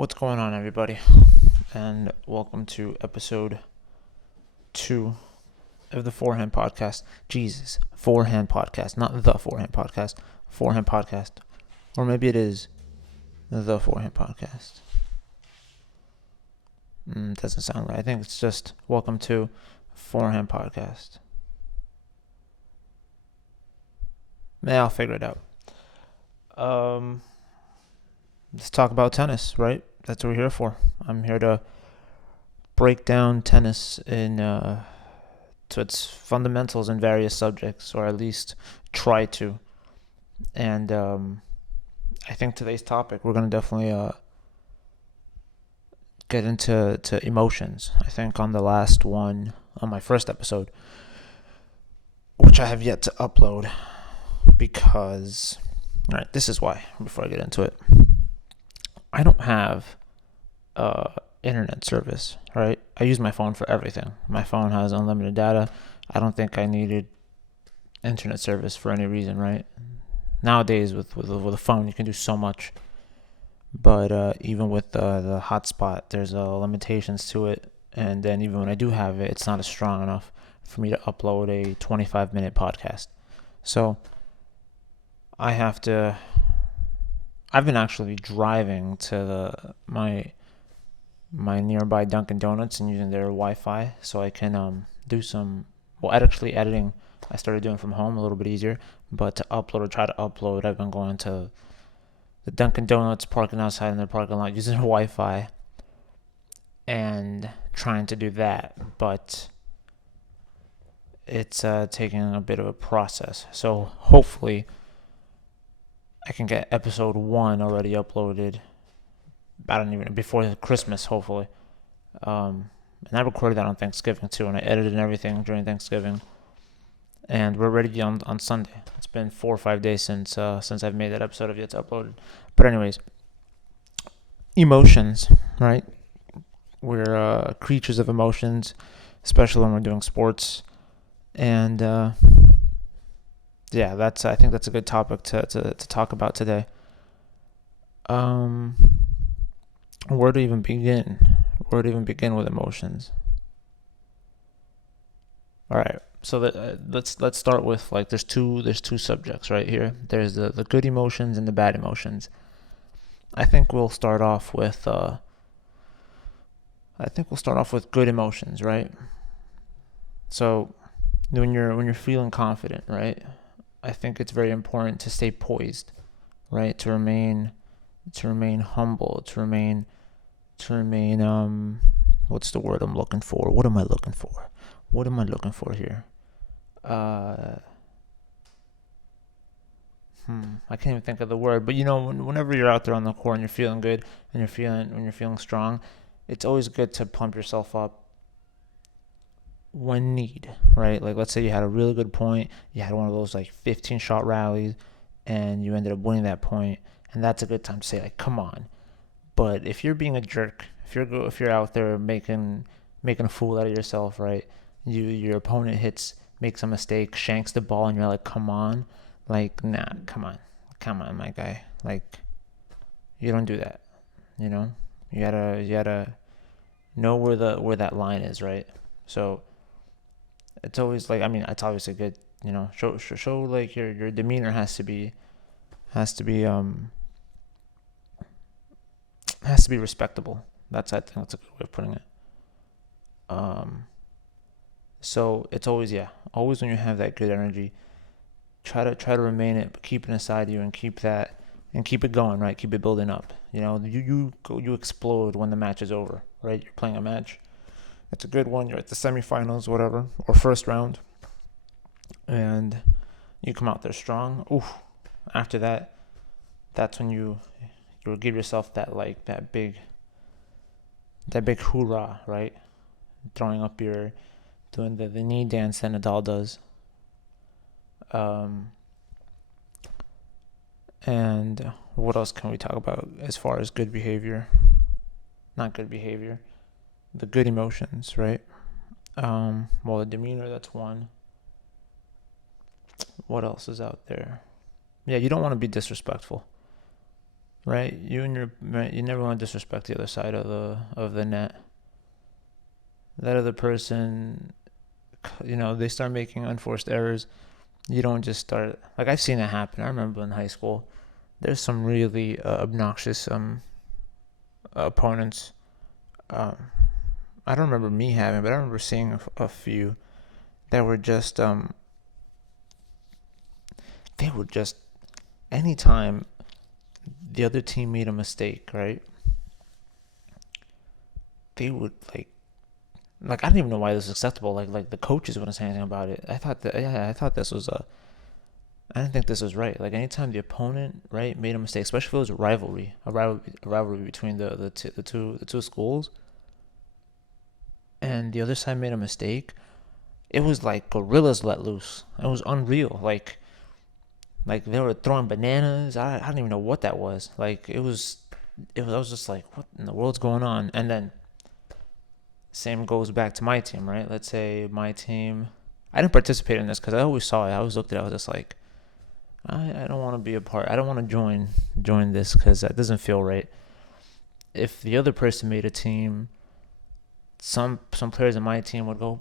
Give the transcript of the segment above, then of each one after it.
What's going on, everybody? And welcome to episode 2 of the Forehand podcast. Jesus, Forehand podcast, not the Forehand podcast. Forehand podcast. Or maybe it is the Forehand podcast. Doesn't sound right. I think it's just welcome to Forehand podcast. I'll figure it out. Let's talk about tennis, right? That's what we're here for. I'm here to break down tennis to its fundamentals in various subjects, or at least try to. And I think today's topic, we're going to definitely get into emotions. I think on the last one, on my first episode, which I have yet to upload, because, all right, this is why, before I get into it. I don't have internet service, right? I use my phone for everything. My phone has unlimited data. I don't think I needed internet service for any reason, right? Nowadays, with a phone, you can do so much. But even with the hotspot, there's limitations to it. And then even when I do have it, it's not as strong enough for me to upload a 25-minute podcast. So I've been actually driving to my nearby Dunkin' Donuts and using their Wi-Fi so I can do some, actually editing I started doing from home a little bit easier, but to try to upload, I've been going to the Dunkin' Donuts, parking outside in their parking lot using their Wi-Fi and trying to do that, but it's taking a bit of a process. So hopefully I can get episode 1 already uploaded. Before Christmas, hopefully. And I recorded that on Thanksgiving too, and I edited and everything during Thanksgiving. And we're ready on Sunday. It's been 4 or 5 days since I've made that episode. I've yet to upload it. But anyways, emotions, right? We're creatures of emotions, especially when we're doing sports. And I think that's a good topic to talk about today. Where to even begin? Where to even begin with emotions? All right. So let's start with, like, there's two subjects right here. There's the good emotions and the bad emotions. I think we'll start off with good emotions, right? So when you're feeling confident, right? I think it's very important to stay poised, right? To remain humble, to remain what's the word I'm looking for? What am I looking for? What am I looking for here? I can't even think of the word, but whenever you're out there on the court and you're feeling good and when you're feeling strong, it's always good to pump yourself up when need, right? Like, let's say you had a really good point, you had one of those like 15 shot rallies and you ended up winning that point, and that's a good time to say, like, come on. But if you're being a jerk, if you're out there making a fool out of yourself, right? Your opponent makes a mistake, shanks the ball, and you're like, come on. Like, nah, come on, my guy. Like, you don't do that. You gotta know where that line is, right? So it's always like, it's obviously good, show like your demeanor has to be respectable. I think that's a good way of putting it. So it's always when you have that good energy, try to remain it, but keep it inside you and keep it going, right? Keep it building up. You explode when the match is over, right? You're playing a match. It's a good one. You're at the semifinals, whatever, or first round, and you come out there strong. After that, that's when you'll give yourself that big hoorah, right? Doing the knee dance that Nadal does. And what else can we talk about as far as good behavior? Not good behavior. The good emotions, right? The demeanor, that's one. What else is out there? Yeah, you don't want to be disrespectful. right? You never want to disrespect the other side of the net. That other person, they start making unforced errors. You don't just start, like, I've seen it happen. I remember in high school, there's some really obnoxious opponents. Um, I don't remember me having, but I remember seeing a few that were just they would just, anytime the other team made a mistake, right? They would like I don't even know why this was acceptable. Like the coaches wouldn't say anything about it. I thought this was I didn't think this was right. Like anytime the opponent, right, made a mistake, especially if it was a rivalry between the two schools, and the other side made a mistake, it was like gorillas let loose. It was unreal. Like they were throwing bananas. I don't even know what that was. Like it was. I was just like, what in the world's going on? And then same goes back to my team, right? Let's say my team. I didn't participate in this because I always saw it. I always looked at it. I was just like, I don't want to be a part. I don't want to join this because that doesn't feel right. If the other person made a team, some players in my team would go,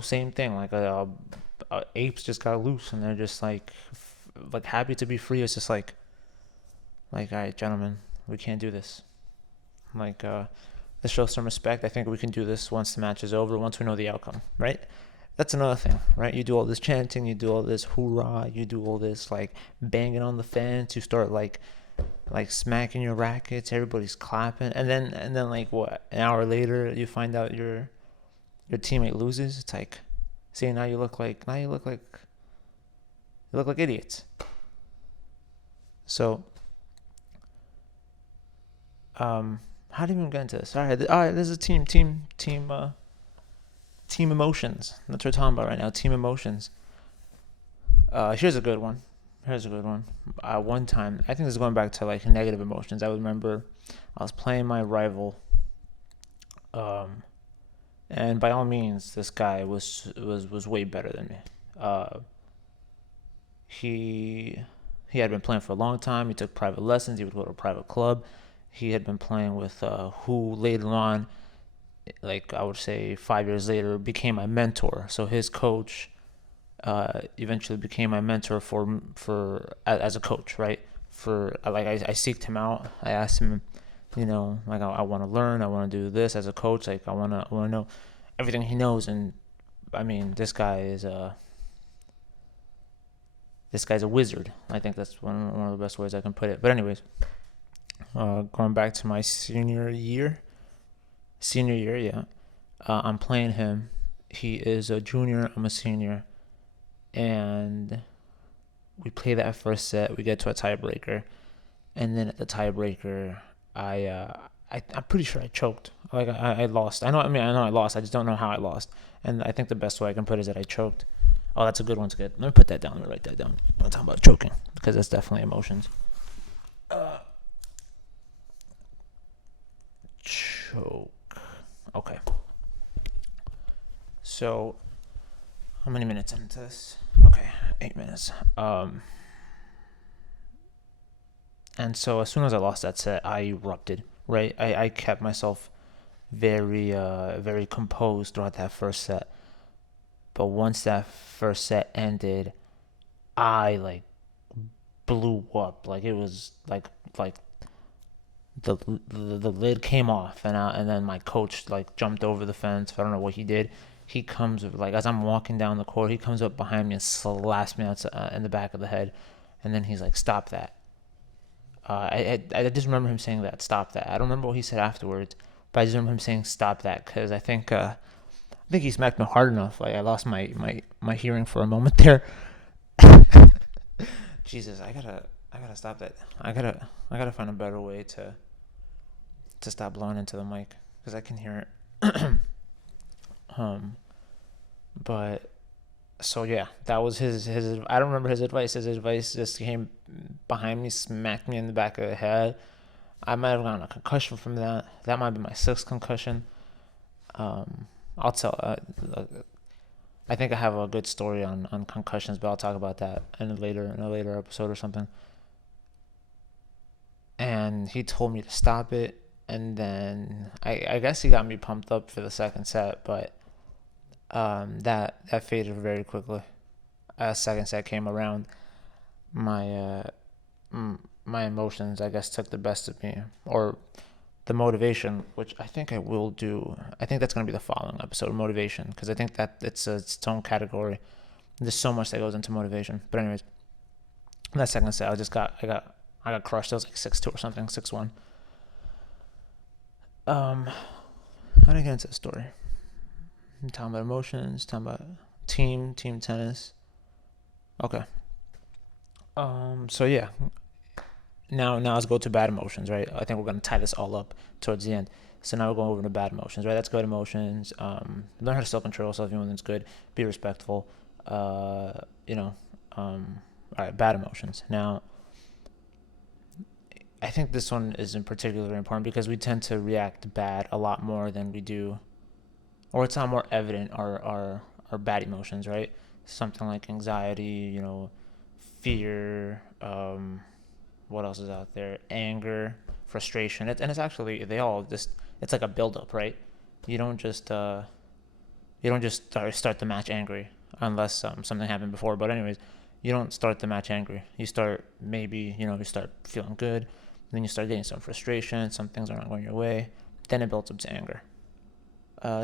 same thing. Like apes just got loose and they're just like happy to be free. It's just all right, gentlemen, we can't do this. Like let's show some respect. I think we can do this once the match is over, once we know the outcome, right? That's another thing, right? You do all this chanting, you do all this hoorah, you do all this like banging on the fence, you start like smacking your rackets, everybody's clapping, and then like what, an hour later you find out your teammate loses. It's like, see, now you look like idiots. So how do you even get into this? All right, this is team emotions. That's what we're talking about right now. Team emotions. Here's a good one. One time, I think this is going back to like negative emotions. I remember I was playing my rival, and by all means, this guy was way better than me. He he had been playing for a long time. He took private lessons. He would go to a private club. He had been playing with who later on, like I would say 5 years later, became my mentor. So his coach eventually became my mentor for as a coach, right? For like I seeked him out. I asked him, like I want to learn. I want to do this as a coach. Like I want to know everything he knows. And I mean, this guy's a wizard. I think that's one of the best ways I can put it. But anyways, going back to my senior year, yeah. I'm playing him. He is a junior. I'm a senior, and we play that first set. We get to a tiebreaker, and then at the tiebreaker, I'm pretty sure I choked. Like I lost. I know I lost. I just don't know how I lost. And I think the best way I can put it is that I choked. Oh, that's a good one to get. Let me put that down. Let me write that down. I'm talking about choking because that's definitely emotions. Choke. Okay. So, how many minutes into this? Okay, 8 minutes. And so as soon as I lost that set, I erupted. Right, I kept myself very composed throughout that first set. But once that first set ended, I blew up. Like it was like the lid came off, and then my coach jumped over the fence. I don't know what he did. He comes as I'm walking down the court, he comes up behind me and slaps me in the back of the head, and then he's like, "Stop that." I just remember him saying that, "Stop that." I don't remember what he said afterwards, but I just remember him saying, "Stop that," because I think he smacked me hard enough. Like I lost my hearing for a moment there. Jesus, I gotta stop that. I gotta find a better way to stop blowing into the mic because I can hear it. But so yeah, that was his. I don't remember his advice. His advice just came behind me, smacked me in the back of the head. I might have gotten a concussion from that. That might be my sixth concussion. I'll tell. I think I have a good story on concussions, but I'll talk about that in a later episode or something. And and he told me to stop it. And then I guess he got me pumped up for the second set, but that faded very quickly. Second set came around, my my emotions, I guess, took the best of me, or the motivation, which I think I will do. I think that's going to be the following episode, motivation, because I think that it's its own category. There's so much that goes into motivation. But anyways, that second set, I got crushed. It was like 6-2 or something, 6-1. How did I get into the story? I'm talking about emotions, talking about team tennis. Okay. So yeah. Now let's go to bad emotions, right? I think we're gonna tie this all up towards the end. So now we're going over to bad emotions, right? That's good emotions. Learn how to self-control yourself. That's good. Be respectful. All right, bad emotions. Now, I think this one is in particular very important because we tend to react bad a lot more than we do, or it's not more evident our bad emotions, right? Something like anxiety, fear. What else is out there? Anger, frustration. It's actually it's like a buildup, right? You don't just start the match angry unless something happened before. But anyways, you don't start the match angry. You start you start feeling good, then you start getting some frustration. Some things are not going your way. Then it builds up to anger.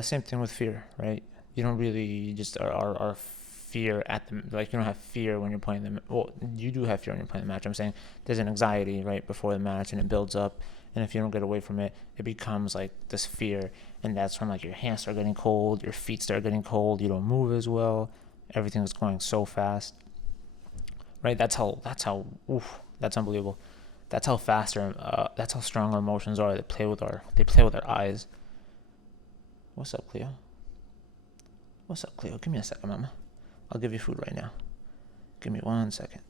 Same thing with fear, right? You don't really just are fear at the, like, you don't have fear when you're playing the, well, you do have fear when you're playing the match. I'm saying there's an anxiety right before the match, and it builds up, and if you don't get away from it, it becomes like this fear, and that's when like your hands start getting cold, your feet start getting cold, you don't move as well, everything's going so fast, right? That's unbelievable. That's how fast that's how strong our emotions are. They play with our eyes. What's up, Cleo? Give me a second, mama. I'll give you food right now. Give me 1 second.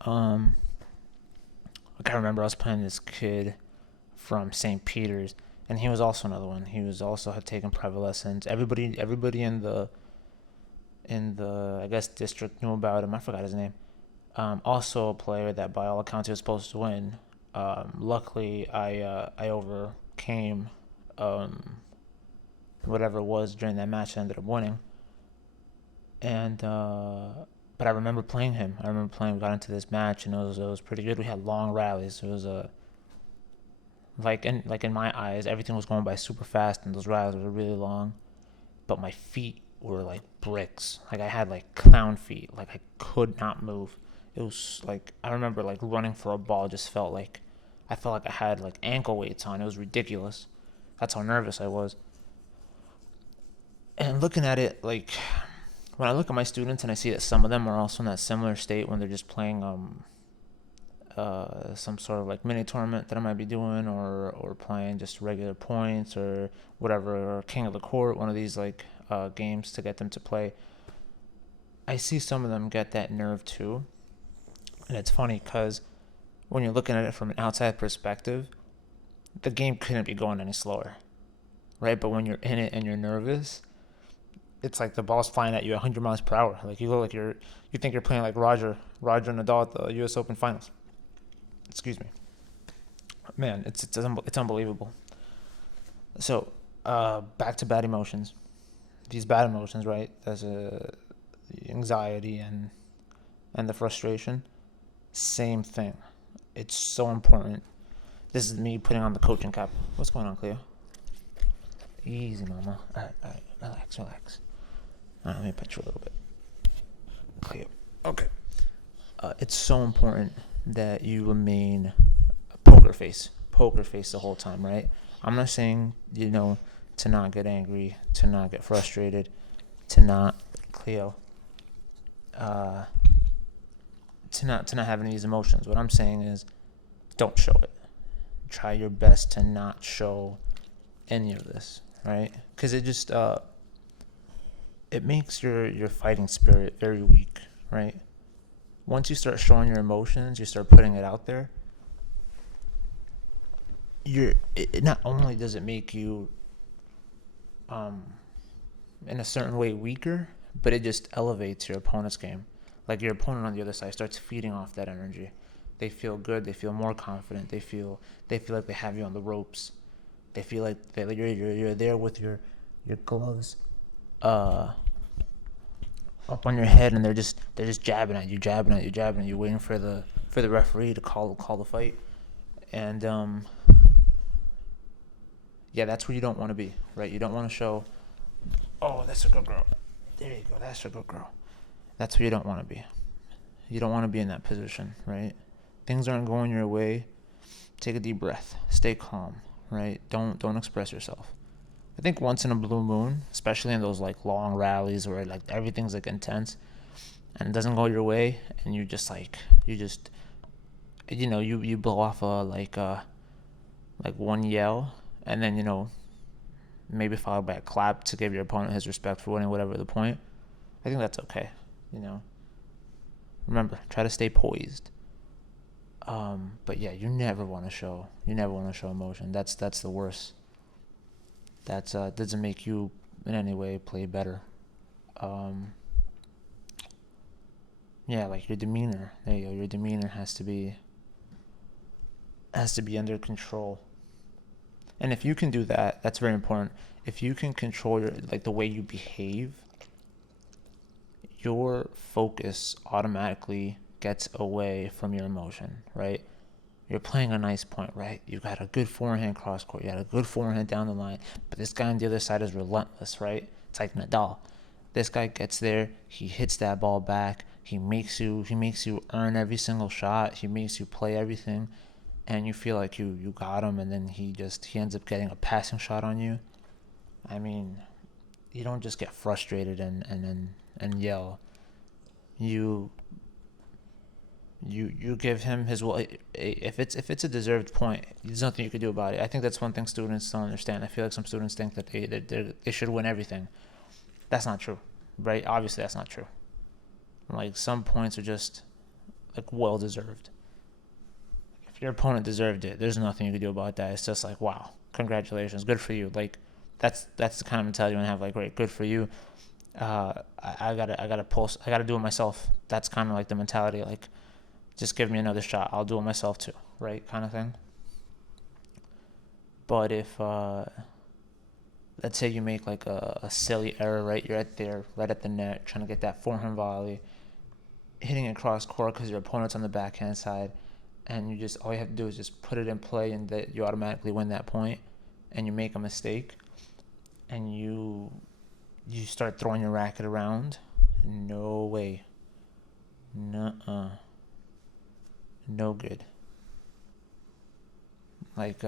I remember I was playing this kid from St. Peter's, and he was also another one. He was also had taken private lessons. Everybody in the I guess district knew about him. I forgot his name. Also a player that by all accounts he was supposed to win. Luckily, I overcame whatever it was during that match. I ended up winning. And but I remember playing him. We got into this match, and it was pretty good. We had long rallies. It was like in my eyes, everything was going by super fast, and those rallies were really long. But my feet were like bricks. Like I had like clown feet. Like I could not move. It was like, I remember like running for a ball just felt like I had like ankle weights on. It was ridiculous. That's how nervous I was. And looking at it, like, when I look at my students and I see that some of them are also in that similar state when they're just playing some sort of like mini tournament that I might be doing, or playing just regular points or whatever, or King of the Court, one of these like games to get them to play. I see some of them get that nerve too. And it's funny because when you're looking at it from an outside perspective, the game couldn't be going any slower, right? But when you're in it and you're nervous, it's like the ball's flying at you 100 miles per hour. Like you look like you think you're playing like Roger Nadal at the U.S. Open Finals. Excuse me, man. It's unbelievable. So, back to bad emotions. These bad emotions, right? There's the anxiety and the frustration. Same thing. It's so important. This is me putting on the coaching cap. What's going on, Cleo? Easy, mama. All right. Relax. All right, let me pet you a little bit. Cleo. Okay. It's so important that you remain poker face the whole time, right? I'm not saying, to not get angry, to not get frustrated, to not, Cleo, to not have any of these emotions. What I'm saying is, don't show it. Try your best to not show any of this, right? Because it just it makes your fighting spirit very weak, right? Once you start showing your emotions, you start putting it out there. It not only does it make you in a certain way weaker, but it just elevates your opponent's game. Like your opponent on the other side starts feeding off that energy. They feel good. They feel more confident. They feel like they have you on the ropes. They feel like you're there with your gloves up on your head, and they're just jabbing at you, waiting for the referee to call the fight. And yeah, that's where you don't want to be, right? You don't want to show, oh, that's a good girl. There you go, that's a good girl. That's where you don't want to be. You don't want to be in that position, right? Things aren't going your way. Take a deep breath. Stay calm, right? Don't express yourself. I think once in a blue moon, especially in those like long rallies where like everything's like intense and it doesn't go your way, and you blow off like one yell, and then maybe followed by a clap to give your opponent his respect for winning whatever the point. I think that's okay. Remember, try to stay poised. But yeah, you never want to show emotion. That's the worst. That doesn't make you in any way play better. Yeah, like your demeanor. There you go. Your demeanor has to be under control. And if you can do that, that's very important. If you can control the way you behave, your focus automatically gets away from your emotion, right? You're playing a nice point, right? You got a good forehand cross court. You got a good forehand down the line. But this guy on the other side is relentless, right? It's like Nadal. This guy gets there. He hits that ball back. He makes you earn every single shot. He makes you play everything. And you feel like you got him, and then he ends up getting a passing shot on you. I mean, you don't just get frustrated and yell. You give him his will. If it's a deserved point, there's nothing you can do about it. I think that's one thing students don't understand. I feel like some students think that they should win everything. That's not true, right? Obviously, that's not true. Like, some points are just like well deserved. If your opponent deserved it, there's nothing you can do about that. It's just like, wow, congratulations, good for you. Like, that's the kind of mentality you want to have. Like, great, good for you. I gotta do it myself. That's kind of like the mentality. Like, just give me another shot. I'll do it myself too, right? Kind of thing. But if, let's say you make like a silly error, right? You're right at the net, trying to get that forehand volley, hitting it cross court because your opponent's on the backhand side, and all you have to do is just put it in play, and that you automatically win that point, and you make a mistake, and you start throwing your racket around. No way. Nuh-uh. No good. Like,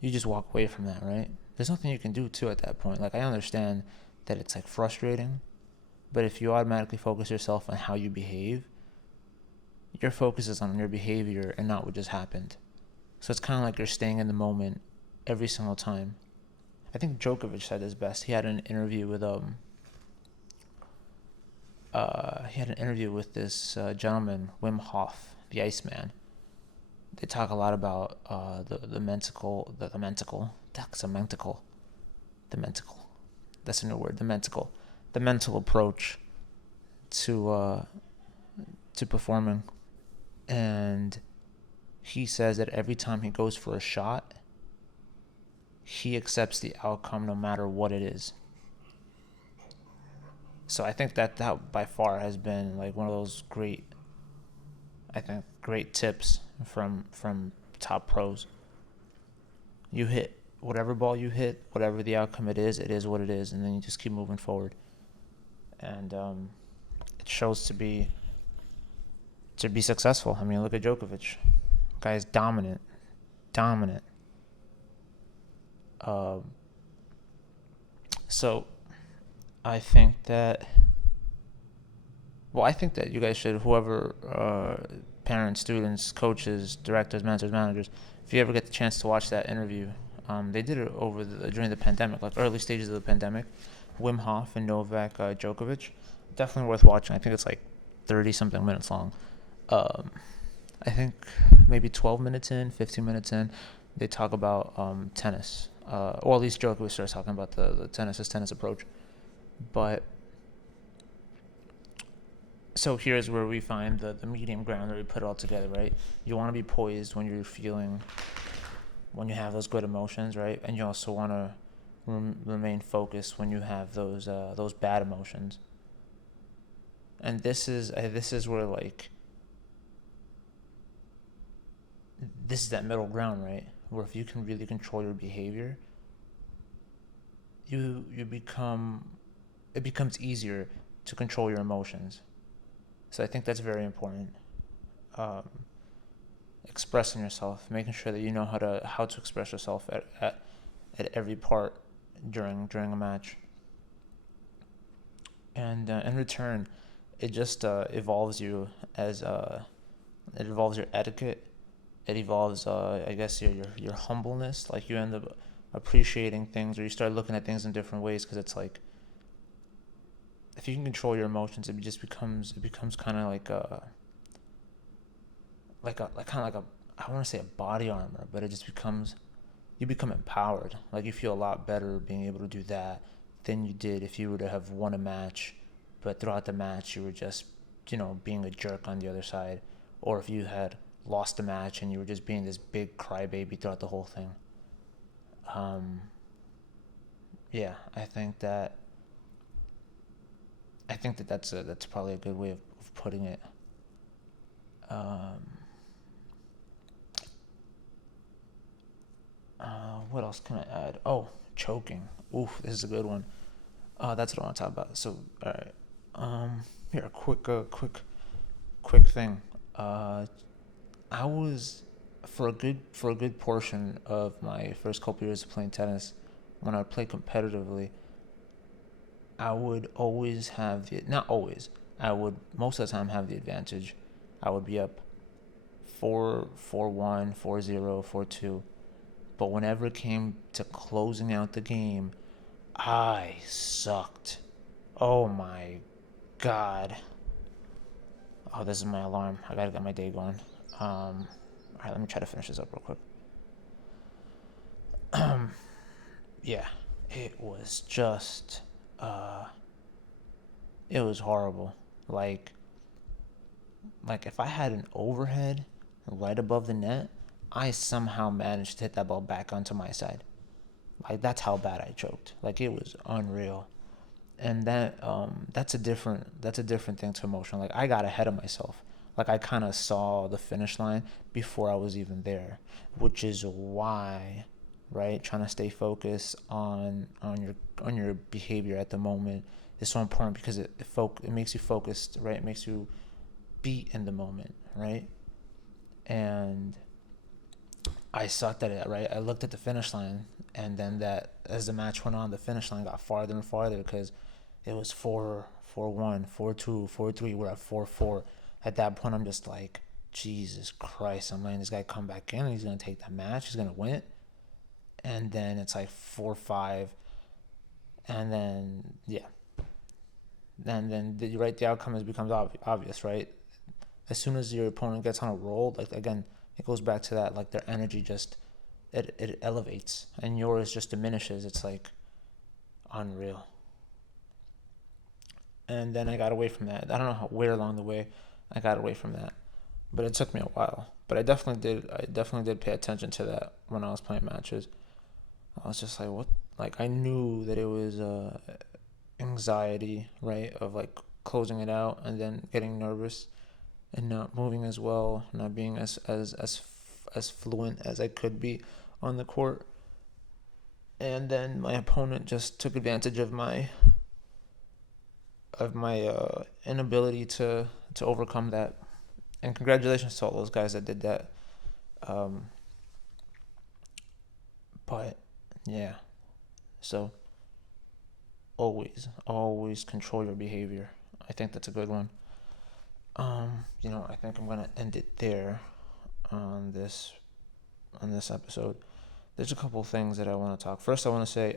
you just walk away from that, right? There's nothing you can do too at that point. Like, I understand that it's like frustrating, but if you automatically focus yourself on how you behave, your focus is on your behavior and not what just happened. So it's kind of like you're staying in the moment every single time. I think Djokovic said this best. He had an interview with this gentleman, Wim Hof, the Iceman. They talk a lot about the mental. That's a new word. The mental approach to performing, and he says that every time he goes for a shot, he accepts the outcome no matter what it is. So I think that by far has been like one of those great tips from top pros. You hit whatever ball you hit, whatever the outcome it is what it is, and then you just keep moving forward. And it shows to be successful. I mean, look at Djokovic. Guy's dominant. So I think that you guys should, whoever, parents, students, coaches, directors, mentors, managers, if you ever get the chance to watch that interview, they did it during the pandemic, like early stages of the pandemic, Wim Hof and Novak Djokovic. Definitely worth watching. I think it's like 30-something minutes long. I think maybe 12 minutes in, 15 minutes in, they talk about tennis. Or at least Djokovic starts talking about the tennis approach. But So here's where we find the medium ground where we put it all together, right? You want to be poised when you're feeling, when you have those good emotions, right? And you also want to remain focused when you have those bad emotions. And this is where, like, this is that middle ground, right? Where if you can really control your behavior, you become, it becomes easier to control your emotions. So I think that's very important. Um, Expressing yourself, making sure that you know how to express yourself at every part during a match. And in return, it just evolves you as it evolves your etiquette. It evolves, I guess, your humbleness. Like, you end up appreciating things, or you start looking at things in different ways, because it's like, if you can control your emotions, it becomes kind of like kind of like a, I want to say a body armor, but it just becomes, you become empowered. Like, you feel a lot better being able to do that than you did if you were to have won a match, but throughout the match you were just, being a jerk on the other side, or if you had lost the match and you were just being this big crybaby throughout the whole thing. Um, yeah, I think that that's probably a good way of putting it. Um, what else can I add? Oh, choking. Oof, this is a good one. That's what I want to talk about. So, all right. Here, a quick thing. Uh, I was, for a good portion of my first couple years of playing tennis, when I would play competitively, I would always have the, not always, I would most of the time have the advantage. I would be up 4-1, 4-0, 4-2. But whenever it came to closing out the game, I sucked. Oh my god. Oh, this is my alarm. I gotta get my day going. Alright, let me try to finish this up real quick. Yeah, it was just, uh, it was horrible. Like, if I had an overhead right above the net, I somehow managed to hit that ball back onto my side. Like, that's how bad I choked. Like, it was unreal. And that's a different thing to emotion. Like, I got ahead of myself. Like, I kind of saw the finish line before I was even there, which is why, right, trying to stay focused on your behavior at the moment is so important, because it makes you focused, right? It makes you be in the moment, right? And I sucked at it, right? I looked at the finish line, and then that as the match went on, the finish line got farther and farther, because it was 4-1, 4-2, 4-3. We're at 4-4. At that point, I'm just like, Jesus Christ! I'm letting this guy come back in, and he's gonna take that match. He's gonna win it. And then it's like 4-5, and then yeah, and then the outcome becomes obvious, right? As soon as your opponent gets on a roll, like, again, it goes back to that, like, their energy just, it elevates, and yours just diminishes. It's like unreal. And then I got away from that. I don't know where along the way I got away from that, but it took me a while. But I definitely did pay attention to that when I was playing matches. I was just like, what? Like, I knew that it was anxiety, right, of, like, closing it out and then getting nervous and not moving as well, not being as fluent as I could be on the court. And then my opponent just took advantage of my inability to overcome that. And congratulations to all those guys that did that. Um, but yeah, so always control your behavior. I think that's a good one. I think I'm gonna end it there on this episode. There's a couple things that I want to talk. First, I want to say,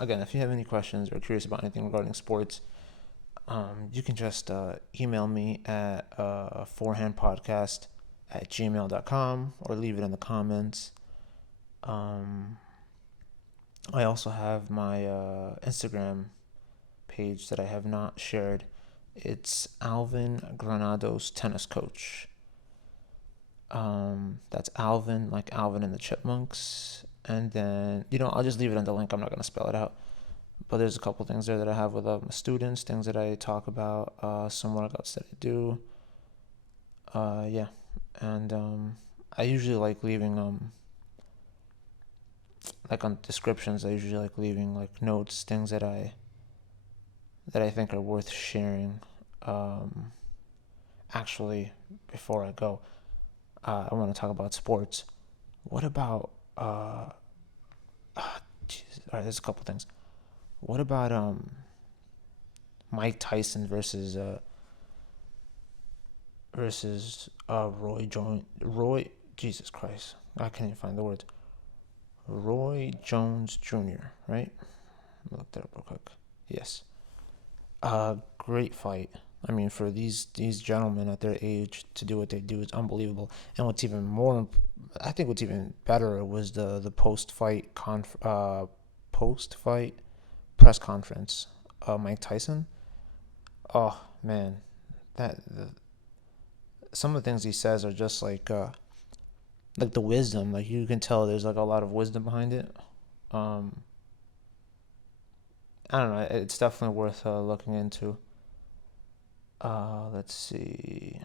again, if you have any questions or curious about anything regarding sports, you can just email me at forehandpodcast@gmail.com, or leave it in the comments. Um, I also have my Instagram page that I have not shared It's Alvin Granado's tennis coach. That's Alvin, like Alvin and the Chipmunks. And then, I'll just leave it in the link. I'm not going to spell it out. But there's a couple things there that I have with my students, things that I talk about, some workouts that I do. Yeah. And I usually like leaving, like on descriptions, I usually like leaving like notes, things that I think are worth sharing. Um, Actually, before I go, I want to talk about sports. What about Jesus. All right, there's a couple things. What about Mike Tyson versus Roy Jesus Christ. I can't even find the words. Roy Jones Jr., right? Look that up real quick. Yes. Great fight. I mean, for these gentlemen at their age to do what they do is unbelievable. And I think what's even better was the post fight press conference. Mike Tyson. Oh man, some of the things he says are just like the wisdom. Like you can tell there's like a lot of wisdom behind it. Um, I don't know. It's definitely worth looking into. Let's see.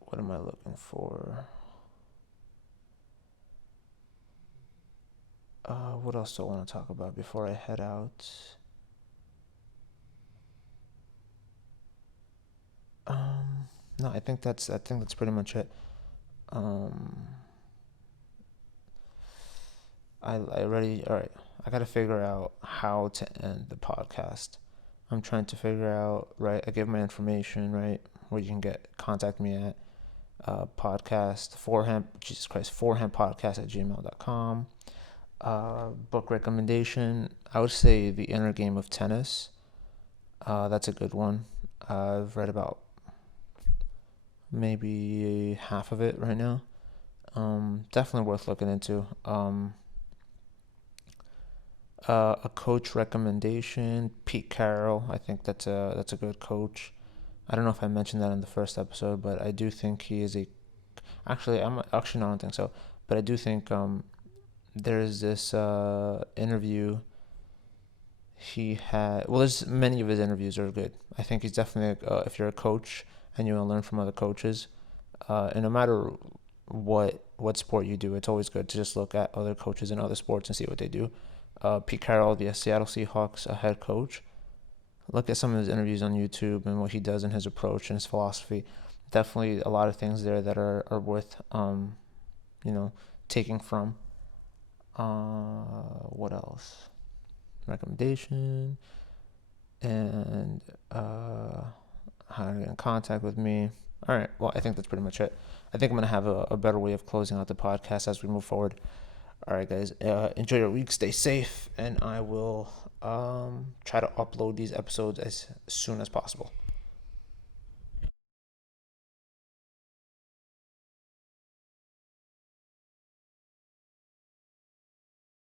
What am I looking for? What else do I want to talk about before I head out? No, I think that's pretty much it. Um, I already all right. I gotta figure out how to end the podcast. I'm trying to figure out, right. I give my information, right, where you can contact me at podcast forehand Jesus Christ forehandpodcast at gmail.com. Book recommendation, I would say The Inner Game of Tennis. That's a good one. I've read about maybe half of it right now. Definitely worth looking into. A coach recommendation, Pete Carroll. I think that's a good coach. I don't know if I mentioned that in the first episode, but I do think he is a. Actually, no, I don't think so. But I do think there is this interview he had. Well, there's many of his interviews are good. I think he's definitely if you're a coach and you want to learn from other coaches, and no matter what sport you do, it's always good to just look at other coaches in other sports and see what they do. Pete Carroll, the Seattle Seahawks head coach. Look at some of his interviews on YouTube and what he does in his approach and his philosophy. Definitely a lot of things there that are worth taking from. What else? Recommendation and how to get in contact with me. All right. Well, I think that's pretty much it. I think I'm gonna have a better way of closing out the podcast as we move forward. All right, guys. Enjoy your week. Stay safe, and I will try to upload these episodes as soon as possible.